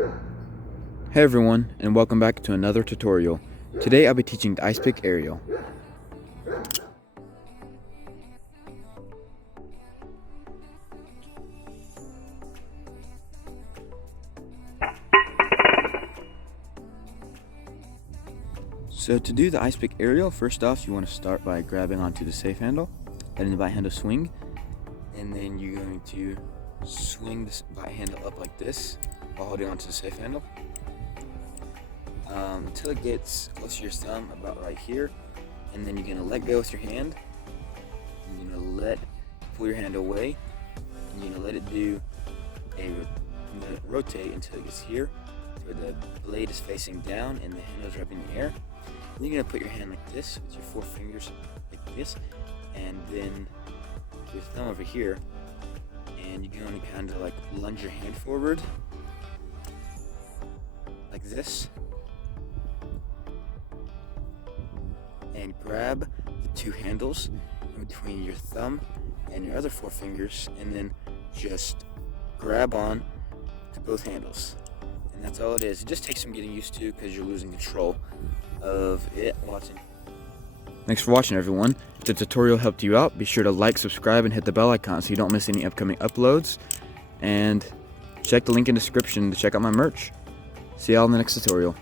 Hey everyone, and welcome back to another tutorial. Today I'll be teaching the Icepick Aerial. So to do the Icepick Aerial, first off you want to start by grabbing onto the safe handle, letting the bite handle swing, and then you're going to swing this bite handle up like this while holding onto the safe handle until it gets close to your thumb, about right here, and then you're going to let go with your hand. You're going to pull your hand away, and you're going to let it rotate until it gets here, where the blade is facing down and the handle is up in the air. And you're going to put your hand like this with your 4 fingers like this, and then your thumb over here, and you're going to kind of like lunge your hand forward like this and grab the 2 handles in between your thumb and your other 4 fingers, and then just grab on to both handles. And that's all it is. It just takes some getting used to because you're losing control of it. Thanks for watching, everyone. If the tutorial helped you out, be sure to like, subscribe, and hit the bell icon so you don't miss any upcoming uploads. And check the link in the description to check out my merch. See y'all in the next tutorial.